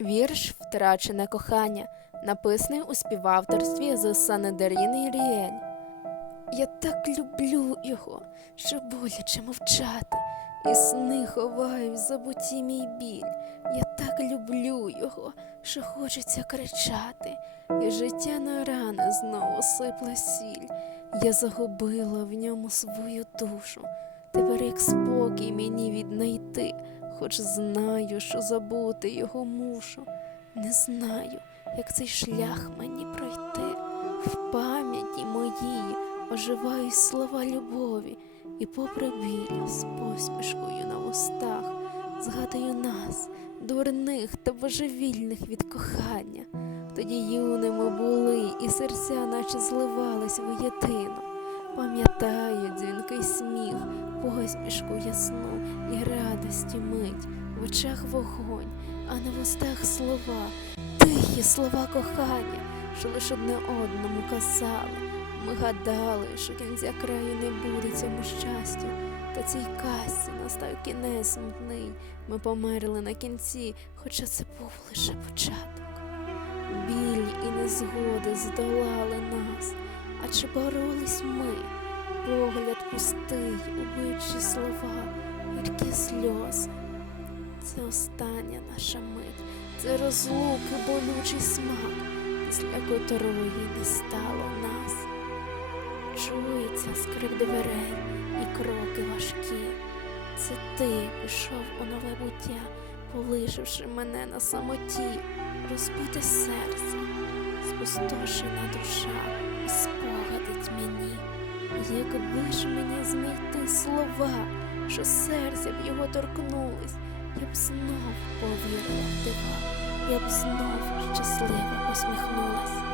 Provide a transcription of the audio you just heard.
Вірш Втрачене кохання, написаний у співавторстві з Санедарін Ріель. Я так люблю його, що боляче мовчати, і сни ховаю в забуті мій біль. Я так люблю його, що хочеться кричати, і життя на рани знову сипле сіль. Я загубила в ньому свою душу. Тепер як спокій мені віднайти, хоч знаю, що забути його мушу. Не знаю, як цей шлях мені пройти. В пам'яті моїй оживають слова любові, і попри біль з посмішкою на устах згадую нас, дурних та божевільних від кохання. Тоді юними були, і серця наче зливались воєдино. Пам'ятаю дзвінкий сміх, посмішку ясну і радості мить, в очах вогонь, а на вустах слова, тихі слова кохання, що лиш одне одному казали. Ми гадали, що кінця краю не буде цьому щастю, та цій казці настав кінець смутний. Ми померли на кінці, хоча це був лише початок. Біль і незгоди здолали нас, а чи боролись ми? Погляд пустий, убивчі слова, гіркі сльози. Це остання наша мить, це розлуки, болючий смак, після котрої не стало нас. Чується скрип дверей і кроки важкі. Це ти пішов у нове буття, полишивши мене на самоті, розбите серце, спустошена душа і спогади тьмяні. Якби ж мені знайти слова, що серця б його торкнулись, я б знов повірила в дива, я б знов щасливо посміхнулась.